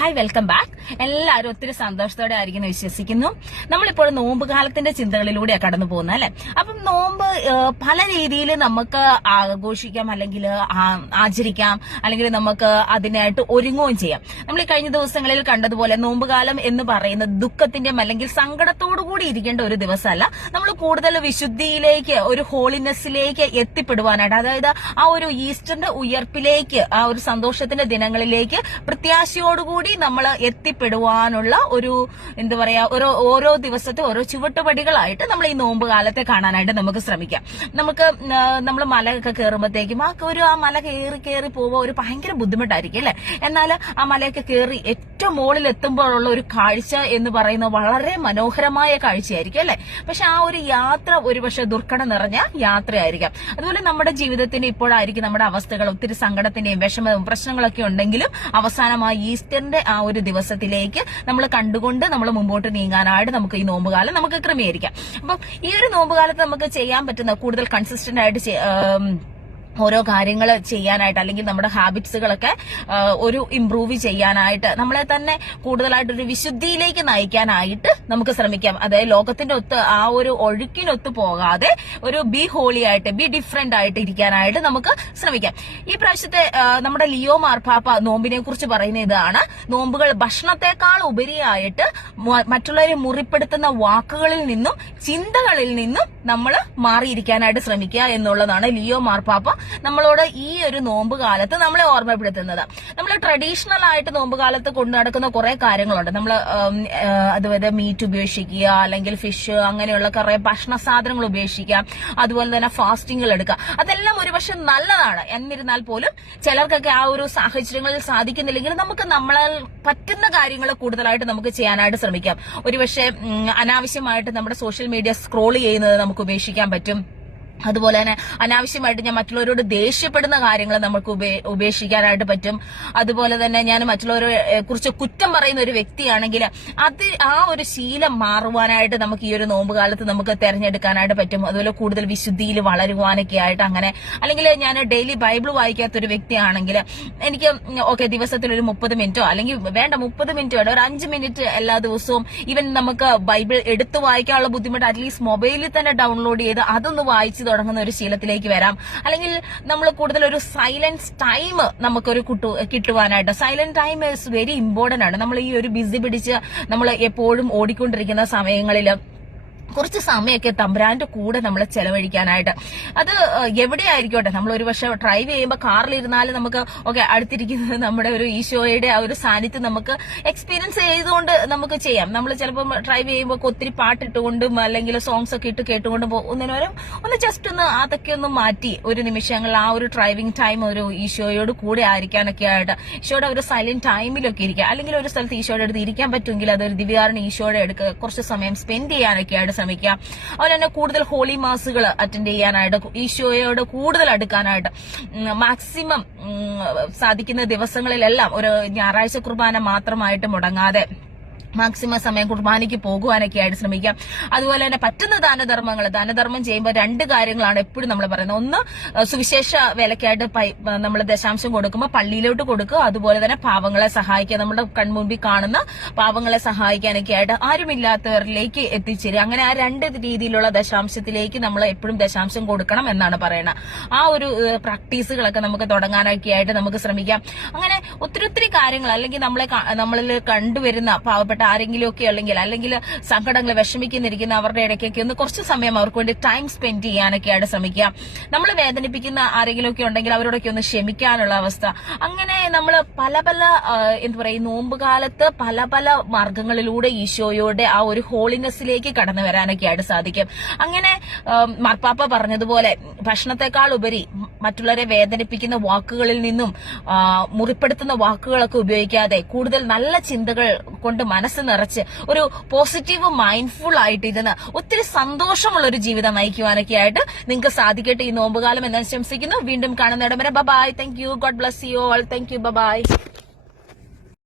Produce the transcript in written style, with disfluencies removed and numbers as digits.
Hi, welcome back. എല്ലാവരും ഒത്തിരി സന്തോഷത്തോടെ ആയിരിക്കുന്നു വിശ്വസിക്കുന്നു. നമ്മളിപ്പോൾ നോമ്പ് കാലത്തിന്റെ ചിന്തകളിലൂടെയാണ് കടന്നു പോകുന്നത് അല്ലെ. അപ്പം നോമ്പ് പല രീതിയിൽ നമുക്ക് ആഘോഷിക്കാം, അല്ലെങ്കിൽ ആചരിക്കാം, അല്ലെങ്കിൽ നമുക്ക് അതിനായിട്ട് ഒരുങ്ങുകയും ചെയ്യാം. നമ്മൾ ഈ കഴിഞ്ഞ ദിവസങ്ങളിൽ കണ്ടതുപോലെ നോമ്പ് കാലം എന്ന് പറയുന്നത് ദുഃഖത്തിന്റെയും അല്ലെങ്കിൽ സങ്കടത്തോടു കൂടി ഇരിക്കേണ്ട ഒരു ദിവസമല്ല. നമ്മൾ കൂടുതൽ വിശുദ്ധിയിലേക്ക്, ഒരു ഹോളിനെസ്സിലേക്ക് എത്തിപ്പെടുവാനായിട്ട്, അതായത് ആ ഒരു ഈസ്റ്ററിന്റെ ഉയർപ്പിലേക്ക്, ആ ഒരു സന്തോഷത്തിന്റെ ദിനങ്ങളിലേക്ക് പ്രത്യാശയോടുകൂടി നമ്മൾ എത്തിപ്പെടുവാനുള്ള ഒരു എന്താ പറയാ, ഓരോ ദിവസത്തെ ഓരോ ചുവട്ടുപടികളായിട്ട് നമ്മൾ ഈ നോമ്പ് കാലത്തെ കാണാനായിട്ട് നമുക്ക് ശ്രമിക്കാം. നമ്മൾ മലയൊക്കെ കയറുമ്പോഴത്തേക്കും ആ മല കയറി പോകുമ്പോൾ ഒരു ഭയങ്കര ബുദ്ധിമുട്ടായിരിക്കും അല്ലെ. എന്നാൽ ആ മലയൊക്കെ കയറി ഏറ്റവും മുകളിൽ എത്തുമ്പോഴുള്ള ഒരു കാഴ്ച എന്ന് പറയുന്നത് വളരെ മനോഹരമായ കാഴ്ചയായിരിക്കും അല്ലെ. പക്ഷെ ആ ഒരു യാത്ര ഒരുപക്ഷെ ദുർഘടം നിറഞ്ഞ യാത്രയായിരിക്കാം. അതുപോലെ നമ്മുടെ ജീവിതത്തിന് ഇപ്പോഴായിരിക്കും നമ്മുടെ അവസ്ഥകൾ ഒത്തിരി സങ്കടത്തിന്റെയും വിഷമവും പ്രശ്നങ്ങളൊക്കെ ഉണ്ടെങ്കിലും അവസാനമായി ഈസ്റ്ററിന്റെ ആ ഒരു ദിവസത്തിലേക്ക് നമ്മൾ കണ്ടുകൊണ്ട് നമ്മൾ മുമ്പോട്ട് നീങ്ങാനായിട്ട് നമുക്ക് ഈ നോമ്പുകാലം നമുക്ക് ക്രമീകരിക്കാം. അപ്പം ഈ ഒരു നോമ്പുകാലത്ത് നമുക്ക് ചെയ്യാൻ പറ്റുന്ന കൂടുതൽ കൺസിസ്റ്റന്റ് ആയിട്ട് ഓരോ കാര്യങ്ങൾ ചെയ്യാനായിട്ട്, അല്ലെങ്കിൽ നമ്മുടെ ഹാബിറ്റ്സുകളൊക്കെ ഒരു ഇംപ്രൂവ് ചെയ്യാനായിട്ട്, നമ്മളെ തന്നെ കൂടുതലായിട്ട് ഒരു വിശുദ്ധിയിലേക്ക് നയിക്കാനായിട്ട് നമുക്ക് ശ്രമിക്കാം. അതായത് ലോകത്തിന്റെ ഒത്ത് ആ ഒരു ഒഴുക്കിനൊത്ത് പോകാതെ ഒരു ബി ഹോളി ആയിട്ട്, ബി ഡിഫറെന്റ് ആയിട്ട് ഇരിക്കാനായിട്ട് നമുക്ക് ശ്രമിക്കാം. ഈ പ്രാവശ്യത്തെ നമ്മുടെ ലിയോ മാർപ്പാപ്പ നോമ്പിനെ കുറിച്ച് പറയുന്ന ഇതാണ്: നോമ്പുകൾ ഭക്ഷണത്തെക്കാൾ ഉപരിയായിട്ട് മറ്റുള്ളവരെ മുറിപ്പെടുത്തുന്ന വാക്കുകളിൽ നിന്നും ചിന്തകളിൽ നിന്നും നമ്മൾ മാറിയിരിക്കാനായിട്ട് ശ്രമിക്കുക എന്നുള്ളതാണ് ലിയോ മാർപ്പാപ്പ നമ്മളോട് ഈ ഒരു നോമ്പ് കാലത്ത് നമ്മളെ ഓർമ്മപ്പെടുത്തുന്നത്. നമ്മൾ ട്രഡീഷണൽ ആയിട്ട് നോമ്പ് കാലത്ത് കൊണ്ടു നടക്കുന്ന കുറെ കാര്യങ്ങളുണ്ട്. നമ്മൾ അതുപോലെ മീറ്റ് ഉപേക്ഷിക്കുക, അല്ലെങ്കിൽ ഫിഷ്, അങ്ങനെയുള്ള കുറെ ഭക്ഷണ സാധനങ്ങൾ ഉപേക്ഷിക്കുക, അതുപോലെ തന്നെ ഫാസ്റ്റിംഗുകൾ എടുക്കുക. അതെല്ലാം ഒരുപക്ഷെ നല്ലതാണ്. എന്നിരുന്നാൽ പോലും ചിലർക്കൊക്കെ ആ ഒരു സാഹചര്യങ്ങളിൽ സാധിക്കുന്നില്ലെങ്കിൽ നമുക്ക് നമ്മളെ പറ്റുന്ന കാര്യങ്ങൾ കൂടുതലായിട്ട് നമുക്ക് ചെയ്യാനായിട്ട് ശ്രമിക്കാം. ഒരുപക്ഷെ അനാവശ്യമായിട്ട് നമ്മുടെ സോഷ്യൽ മീഡിയ സ്ക്രോൾ ചെയ്യുന്നത് നമുക്ക് ഉപേക്ഷിക്കാൻ പറ്റും. അതുപോലെ തന്നെ അനാവശ്യമായിട്ട് ഞാൻ മറ്റുള്ളവരോട് ദേഷ്യപ്പെടുന്ന കാര്യങ്ങൾ നമുക്ക് ഉപേക്ഷിക്കാനായിട്ട് പറ്റും. അതുപോലെ തന്നെ ഞാൻ മറ്റുള്ളവരെ കുറിച്ച് കുറ്റം പറയുന്ന ഒരു വ്യക്തിയാണെങ്കിൽ ആ ഒരു ശീലം മാറുവാനായിട്ട് നമുക്ക് ഈ ഒരു നോമ്പ് കാലത്ത് നമുക്ക് തെരഞ്ഞെടുക്കാനായിട്ട് പറ്റും. അതുപോലെ കൂടുതൽ വിശുദ്ധിയിൽ വളരുവാനൊക്കെ ആയിട്ട് അങ്ങനെ. അല്ലെങ്കിൽ ഞാൻ ഡെയിലി ബൈബിൾ വായിക്കാത്ത ഒരു വ്യക്തിയാണെങ്കിൽ എനിക്ക് ദിവസത്തിൽ ഒരു 30 മിനിറ്റോ, അല്ലെങ്കിൽ വേണ്ട 30 മിനിറ്റ് വേണ്ട, ഒരു 5 മിനിറ്റ് എല്ലാ ദിവസവും, ഈവൻ നമുക്ക് ബൈബിൾ എടുത്തു വായിക്കാനുള്ള ബുദ്ധിമുട്ട് അറ്റ്ലീസ്റ്റ് മൊബൈലിൽ തന്നെ ഡൗൺലോഡ് ചെയ്ത് അതൊന്ന് വായിച്ച് തുടങ്ങുന്ന ഒരു ശീലത്തിലേക്ക് വരാം. അല്ലെങ്കിൽ നമ്മൾ കൂടുതൽ ഒരു സൈലൻസ് ടൈം നമുക്കൊരു കിട്ടുവാനായിട്ട്, silent time is very important ആണ്. നമ്മൾ ഈ ഒരു ബിസി പിടിച്ച് നമ്മൾ എപ്പോഴും ഓടിക്കൊണ്ടിരിക്കുന്ന സമയങ്ങളിൽ കുറച്ച് സമയമൊക്കെ തമ്പുരാന്റെ കൂടെ നമ്മൾ ചെലവഴിക്കാനായിട്ട്, അത് എവിടെയായിരിക്കോട്ടെ, നമ്മൾ ഒരു പക്ഷെ ഡ്രൈവ് ചെയ്യുമ്പോൾ കാറിലിരുന്നാലും നമുക്ക് അടുത്തിരിക്കുന്നത് നമ്മുടെ ഒരു ഈശോയുടെ ആ ഒരു സാന്നിധ്യം നമുക്ക് എക്സ്പീരിയൻസ് ചെയ്തുകൊണ്ട് നമുക്ക് ചെയ്യാം. നമ്മൾ ചിലപ്പോൾ ഡ്രൈവ് ചെയ്യുമ്പോൾ ഒത്തിരി പാട്ടിട്ടുകൊണ്ടും അല്ലെങ്കിൽ സോങ്സ് ഒക്കെ ഇട്ട് കേട്ടുകൊണ്ടും പോകുന്നതിനും ഒന്ന് ജസ്റ്റ് ഒന്ന് അതൊക്കെ ഒന്ന് മാറ്റി ഒരു നിമിഷങ്ങൾ ആ ഒരു ഡ്രൈവിംഗ് ടൈം ഒരു ഈശോയോട് കൂടെ ആയിരിക്കാനൊക്കെ ആയിട്ട്, ഈശോയുടെ ഒരു സൈലന്റ് ടൈമിലൊക്കെ ഇരിക്കുക. അല്ലെങ്കിൽ ഒരു സ്ഥലത്ത് ഈശോയുടെ അടുത്ത് ഇരിക്കാൻ പറ്റുമെങ്കിൽ അതൊരു ദിവ്യാരണ ഈശോയുടെ അടുത്ത് കുറച്ച് സമയം സ്പെൻഡ് ചെയ്യാനൊക്കെ ആയിട്ട് ശ്രമിക്കാം. അതുപോലെ തന്നെ കൂടുതൽ ഹോളി മാസുകൾ അറ്റൻഡ് ചെയ്യാനായിട്ട്, ഈശോയോട് കൂടുതൽ അടുക്കാനായിട്ട് മാക്സിമം സാധിക്കുന്ന ദിവസങ്ങളിലെല്ലാം ഒരു ഞായറാഴ്ച കുർബാന മാത്രമായിട്ട് മുടങ്ങാതെ മാക്സിമം സമയം കുർബാനയ്ക്ക് പോകുവാനൊക്കെ ആയിട്ട് ശ്രമിക്കാം. അതുപോലെ തന്നെ പറ്റുന്ന ദാനധർമ്മം ചെയ്യുമ്പോൾ 2 കാര്യങ്ങളാണ് എപ്പോഴും നമ്മൾ പറയുന്നത്. ഒന്ന്, സുവിശേഷ വേലയ്ക്കായിട്ട് നമ്മൾ ദശാംശം കൊടുക്കുമ്പോൾ പള്ളിയിലോട്ട് കൊടുക്കുക. അതുപോലെ തന്നെ പാവങ്ങളെ സഹായിക്കുക, നമ്മുടെ കൺമുമ്പിൽ കാണുന്ന പാവങ്ങളെ സഹായിക്കാനൊക്കെ ആയിട്ട് ആരുമില്ലാത്തവരിലേക്ക് എത്തിച്ചേരുക. അങ്ങനെ ആ 2 രീതിയിലുള്ള ദശാംശത്തിലേക്ക് നമ്മൾ എപ്പോഴും ദശാംശം കൊടുക്കണം എന്നാണ് പറയുന്നത്. ആ ഒരു പ്രാക്ടീസുകളൊക്കെ നമുക്ക് തുടങ്ങാനൊക്കെ ആയിട്ട് നമുക്ക് ശ്രമിക്കാം. അങ്ങനെ ഒത്തിരി കാര്യങ്ങൾ, അല്ലെങ്കിൽ നമ്മളിൽ കണ്ടുവരുന്ന പാവപ്പെട്ട ആരെങ്കിലും ഒക്കെ അല്ലെങ്കിൽ സങ്കടങ്ങൾ വിഷമിക്കുന്നിരിക്കുന്ന അവരുടെ ഇടയ്ക്കൊക്കെ ഒന്ന് കുറച്ച് സമയം അവർക്ക് വേണ്ടി ടൈം സ്പെൻഡ് ചെയ്യാനൊക്കെ ആയിട്ട് ശ്രമിക്കാം. നമ്മൾ വേദനിപ്പിക്കുന്ന ആരെങ്കിലും ഒക്കെ ഉണ്ടെങ്കിൽ അവരോടൊക്കെ ഒന്ന് ക്ഷമിക്കാനുള്ള അവസ്ഥ. അങ്ങനെ നമ്മൾ പല എന്താ പറയുക, നോമ്പ് കാലത്ത് പല മാർഗങ്ങളിലൂടെ ഈശോയുടെ ആ ഒരു ഹോളിനെസ്സിലേക്ക് കടന്നു വരാനൊക്കെ ആയിട്ട് സാധിക്കും. അങ്ങനെ മാർപ്പാപ്പ പറഞ്ഞതുപോലെ ഭക്ഷണത്തെക്കാൾ ഉപരി മറ്റുള്ളവരെ വേദനിപ്പിക്കുന്ന വാക്കുകളിൽ നിന്നും മുറിപ്പെടുത്തുന്ന വാക്കുകളൊക്കെ ഉപയോഗിക്കാതെ കൂടുതൽ നല്ല ചിന്തകൾ കൊണ്ട് മനസ്സ് നിറച്ച് ഒരു പോസിറ്റീവ് മൈൻഡ്ഫുൾ ആയിട്ടിരുന്ന് ഒത്തിരി സന്തോഷമുള്ള ഒരു ജീവിതം നയിക്കുവാനൊക്കെ ആയിട്ട് നിങ്ങൾക്ക് സാധിക്കട്ടെ ഈ നോമ്പുകാലം എന്ന് ആശംസിക്കുന്നു. വീണ്ടും കാണുന്നിടം വരെ bye. Thank you. God bless you all. Thank you. By.